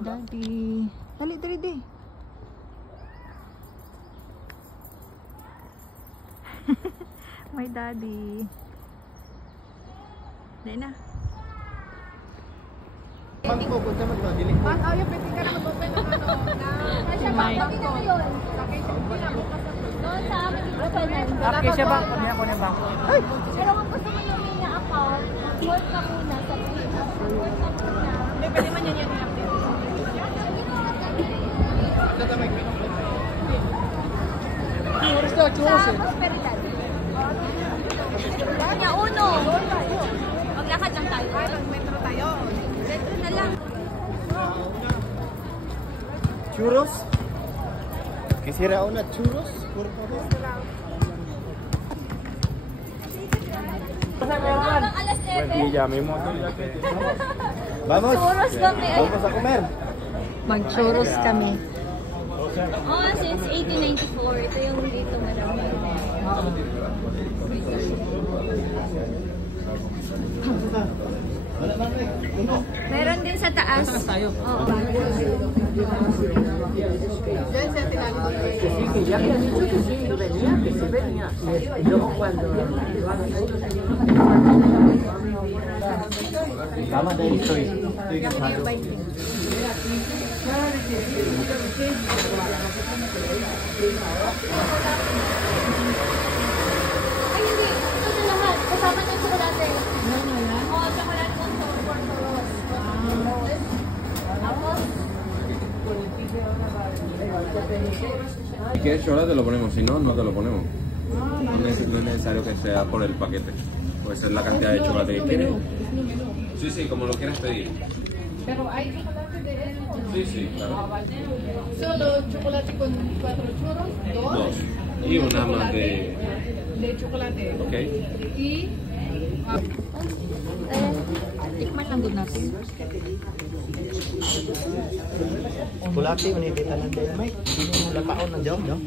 Daddy. Dali, dali, dali. My daddy. Dali na. Bangko, kung sa magdadili. Ayaw, pwede ka na mag-open ng ano. Nasa bangko na ngayon. Sa kitchen, hindi na bukas na po. Doon sa amin, open na. Okay, siya bangko. Hindi ako na bangko. Pero kung gusto mo namin na account, mag-work ka muna sa Pilipinas. Mag-work ka muna. Hindi, pwede man yan i-update. Churros daw, churros eh. Sa prosperidad. Kanya, uno. Maglakad lang tayo. Ay, mag-metro tayo. Metro na lang. Churros? Quisiera una churros, por favor. Hanggang alas 9. Vamos. Churros kami. Vamos a comer. Mag-churros kami. Oh, since 1894. Ito yung dito marami. Meron din sa taas. Oo. Tama dahil ito'y kasado. Ay, hindi. Ito na lahat. Kasama ng tsokolate. Oo, tsokolate con portoros. Tapos, Si quieres chocolate te lo ponemos, si no, no te lo ponemos. No es necesario que sea por el paquete. Puede ser la cantidad de chocolate que quieres. Sí, sí, como lo quieras pedir. pero hay chocolate de él. Sí, sí, claro. Solo chocolate con 4 churros, 2 Dos. Y una más de... chocolate. Ok. Y Tikman lang doon natin. Kulati, manipita ng dynamite. Lakaon ng jom, jom.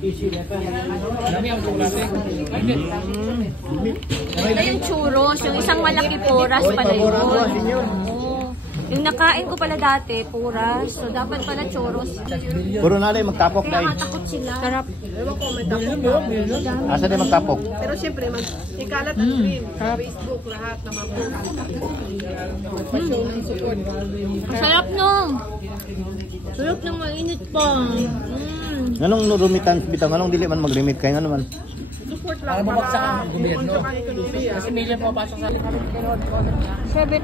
Ito yung churros. Yung isang malaki puras pala yun. Oo. Yung nakain ko pala dati, puras. So, dapat pala churros. Puro na lang magtapok dahil. Nakatakot sila. Sarap. Asa din magtapok? pero siyempre, ikalat ang screen. Sa Facebook, lahat na mag-post. Mag-show ng support. Sarap nung. Sarap nung mainit pa. Anong rumitan bitaw? Anong dili man mag-remit kayo? Ano man? Support lang para gobyerno. Kasi may lang papasok sa 7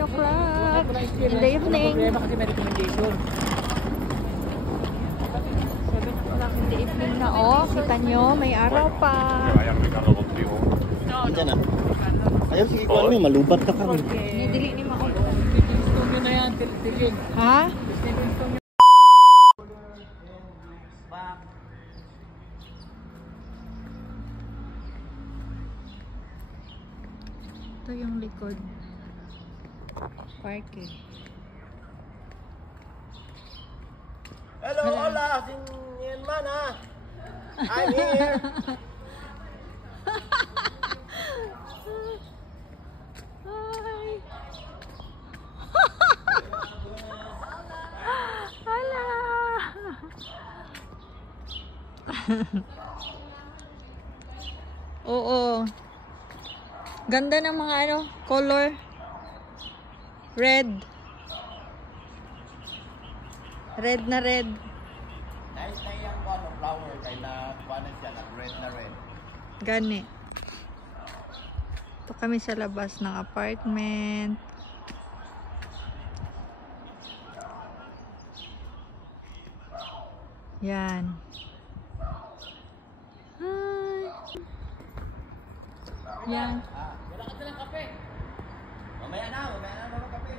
o'clock in the evening. 7 o'clock in the evening na. Oh, kita nyo, may araw pa. Diyan na. Ayaw, sige ko alam mo, malubat ka ka. Dili ni Mao. Ha? Ito yung likod. Parking. Hello, hola, sin hermana. I'm here. Hi. Hala. Oo. Ganda ng mga ano, color. Red. Red na red. Nice na yung flower kay na kuha siya na red na red. Gani. Ito kami sa labas ng apartment. Yan. Hi. Yan. Wala ka ng kape. Mamaya na mga kape.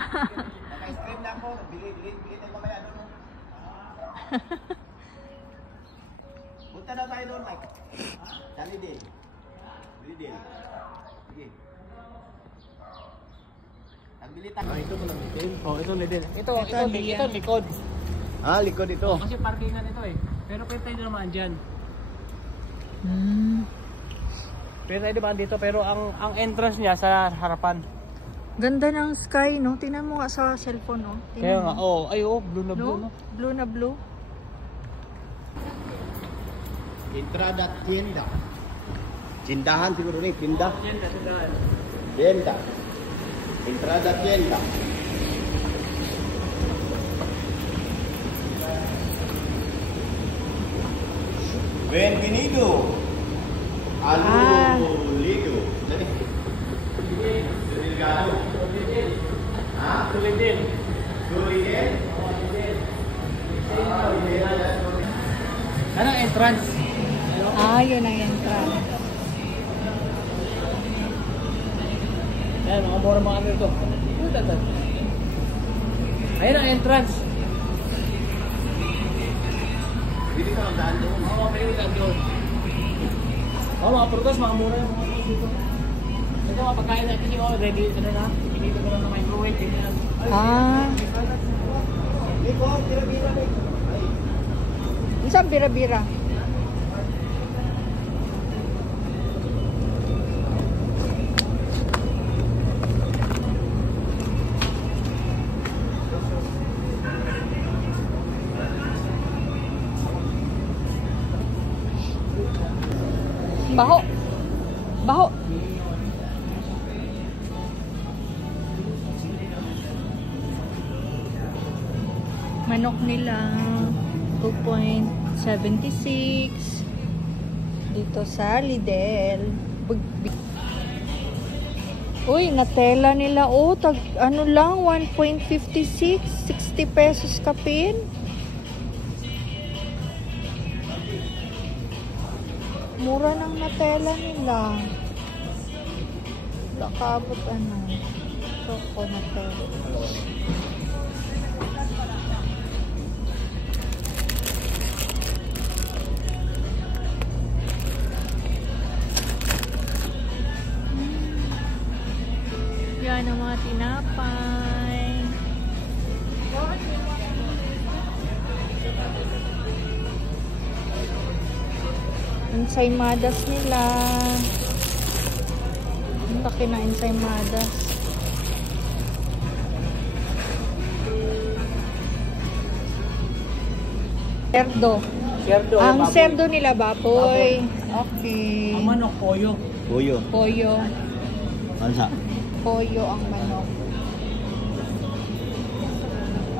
Naka-ice cream na ako. Bili tayo mamaya doon. Punta daw tayo doon, Mike. Sali din. Bili din. Sige. Nagbili tayo. Ito mo lang din. Oh, ito din. Ito likod. Ah, likod ito. Kasi parkingan ito eh. Pero pwede tayo naman dyan. Hmm. Pwede tayo naman dito pero ang entrance niya sa harapan. Ganda ng sky, no? Tingnan mo nga sa cellphone, no? Kaya nga, mo. oh, ay oh, blue na blue, No? no? Blue na blue. Entrada tienda. Tindahan siguro rin, tinda. Tindahan. Tienda. Entrada tienda. Bienvenido al Lido. Delgado. Ah, Tulidin. Tuliden. Anong entrance? Ah, yun ang entrance. Ayan, mga mura mga ano ito. Ayan ang entrance. Dito ka lang daan doon. Oo, may ulan doon. Oo, mga prutas, mga mura yung mga prutas dito. Ito mga pagkain natin yung ready, ano na, pinito ko lang ng microwave. Ganyan. Ah. Isang bira-bira. Baho. Baho. Manok nila 2.76 dito sa Lidl. Uy, natela nila tag ano lang 1.56, 60 pesos kapin. Mura ng natela nila. Nakabot ano. Choco natela. Yan ang mga tinapay. Ensaimadas nila. Ang laki na ensaimadas. Cerdo. Cerdo. Ang baboy. cerdo nila baboy. Okay. Ang manok, pollo. Tuyo. Pollo. Ansa? Pollo ang manok.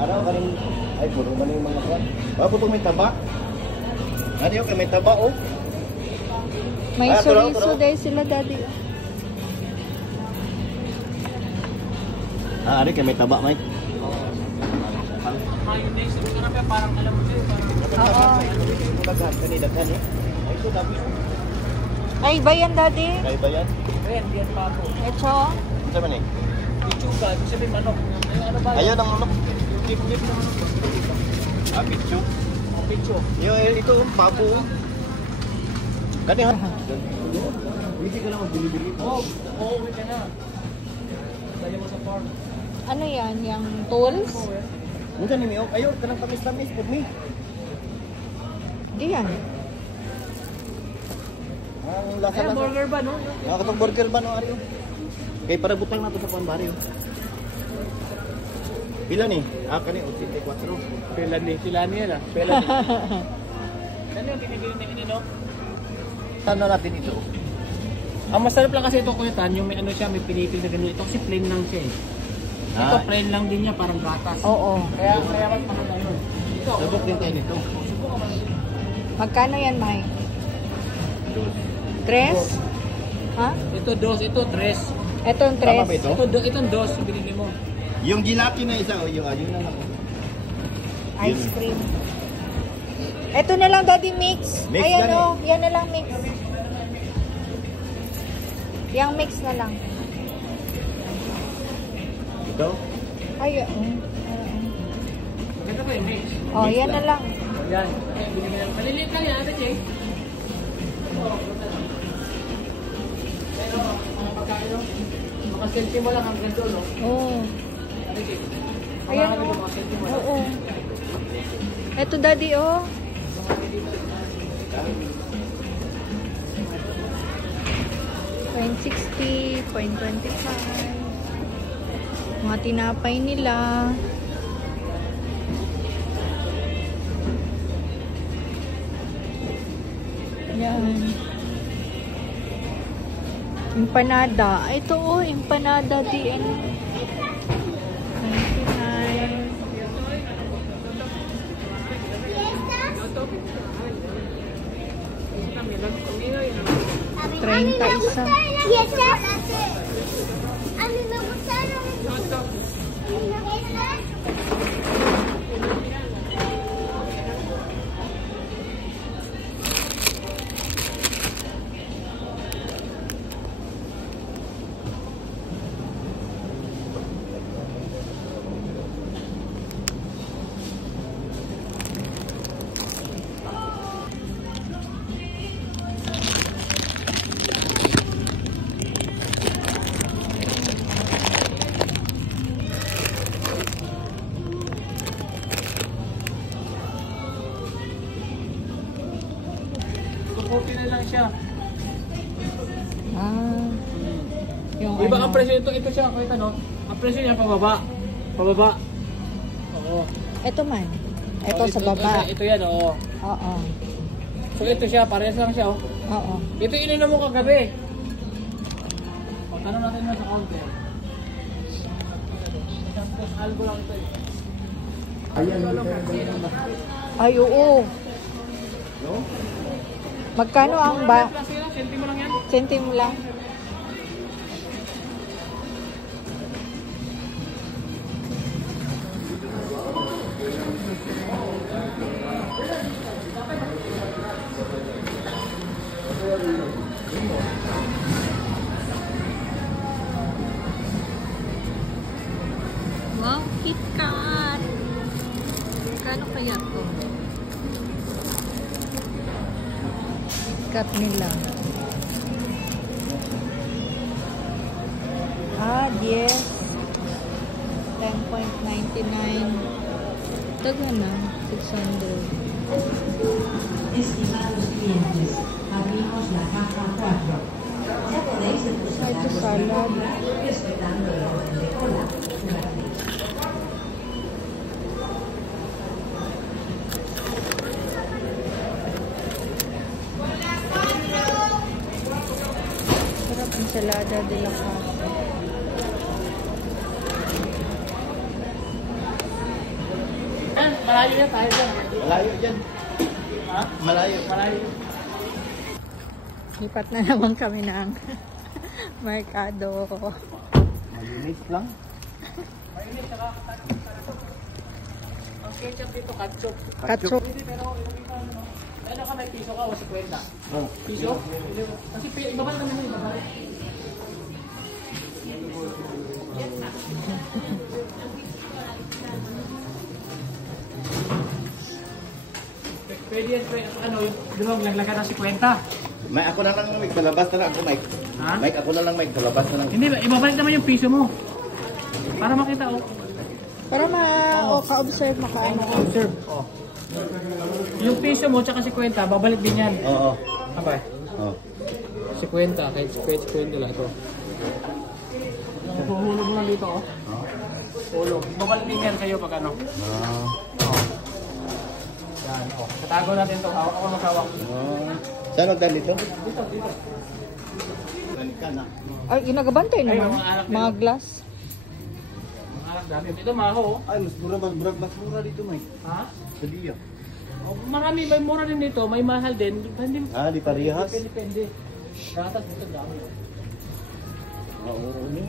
Araw ka rin. Ay, puro man yung mga kwan. Putong may taba. Ano yung may taba, oh. May Ah, turo, chorizo turo. dahil sila daddy. Ah, ari kay may taba, Mike. Mayonnaise, yung karapya parang alam mo siya, parang... Oo. Daghan kanina eh. Ay, ito dami. Ay, ba yan daddy? Kay ba yan? Ayan, diyan pa ako. Echo. Ano man eh? Pichuga, ibig sabihin manok. Yung ano ba? Ayun ang manok. Yung tip-tip na manok. Ah, pichu. Ang picho. Ito, pabo. Gani ha? Hindi ka lang magbili-bili. Oo, uwi ka na. Dali mo sa farm. Ano yan? Yung tools? Minsan ni Mio, ayaw ka ng tamis-tamis pag mi. Di yan. Ang lasa Ayan, lang. burger ba, no? Nakakatong burger ba no, Ario? Kay para butang nato sa panbaryo. Pila ni? Ah, kani 84. Pelan ni, sila niya na. Pila ni? Ano yung binibili ni Inino? Tano natin ito. Ang masarap lang kasi ito kuya Tan, yung may ano siya, may pinipil na gano'n. Ito kasi plain lang siya eh. Ito Ah. plain lang din niya, parang gatas. Oo. Kaya mas maganda yun. Ito, Sabok din tayo nito. subukan mo. Magkano yan, Mike? Tres? Ha? Ito dos, ito tres. Ito ang Tama ba tres. ito? Itong dos, binili mo. Yung gelatin na isa, o yung ayun na lang. Ice cream. Ito na lang, daddy, mix. Mix Ayan yan eh. o, yan na lang mix. Yang mix na lang. Ito? Ay, Maganda ba yung mix? oh, Mix yan na lang. lang. Yan. Binili lang. Maliliit lang yan, ate Jay. Pero, mga pagkain, no? Mga selfie mo lang hanggang doon, no? Oo. Ate Jay. Ayan Marami o. ba mga selfie mo lang? Oo. Ito, daddy, oh. .60, .25. Mga tinapay nila. Yan. Empanada. Ito oh, empanada din. 29. Treinta isa. $40 na lang siya. Ah. Yung Iba ano. ang presyo ito siya, kahit ano. Ang presyo niya pababa. Pababa. Oo. Ito man. Ito Oh, sa baba. Ito yan, oo. Oo. So ito siya, parehas lang siya, oh. Oo. Ito ininom mo kagabi. O, tanong natin mo sa counter. Isang post albo lang ito eh. Ay, oo. Magkano ang ba? Kasi lang, sentimo lang yan. Sentimo lang. Wow, KitKat. Kano kaya to? KitKat nila. Ah, yes. 10.99. Taga na. 600. Estimados clientes, abrimos la caja 4. Ya podéis depositar Ito los salad. beneficios respetando el orden de cola. Sarap ensalada de la casa. Malayo yan tayo dyan. Malayo dyan. Ha? Malayo. Malayo. Lipat na naman kami ng merkado. Malinis lang. Mainit, saka ang ketchup dito, ketchup. Ketchup. Pwede, pero yung iba, ano, ano ka, may piso ka o 50? Oh. Piso? Kasi ibabalik naman yun, ibabalik. Pwede yan, ano, yung laglagan ng 50. May ako na lang, Mike. Palabas na lang ako, Mike. Ha? Mike, ako na lang, Mike. Palabas na lang. Hindi, ibabalik naman yung piso mo. Para makita, oh. Para ka-observe, makaano. Observe. Oh. Yung piso mo, tsaka 50, babalik din yan. Oo. Abay. Oo. 50, kahit 50 lang ito. Huhulog mo lang dito, oh. Hulog. Babalik din yan sa'yo pag ano. Ah. Yan, oh. Katago natin ito. Hawak ako maghawak. Oh. Saan magdaan dito? Dito, dito. Balik ka na. Ay, ginagabantay Ay, naman. mga anak nila. Mga glass. Ang anak natin. Ito, maho, oh. Ay, mas mura dito, Mike. Ha? Sa Dia. Oh, marami, may mura din dito. May mahal din. Hindi, Ah, di parehas. depende. Gatas dito, dami. Oo, ano?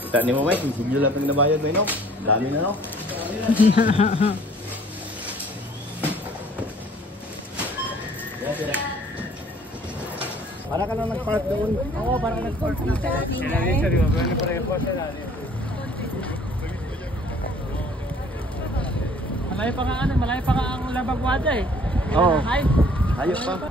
Kita ni mo, Mike. Hindi lang pang nabayad, Mike, no? Dami na, no? Para ka lang nag-park doon. Oo, parang nag-park na. Sila rin, sir. Gano'n pareho po sila. Malayo pa nga ang labagwada eh. Oo. Ay, Hayop pa.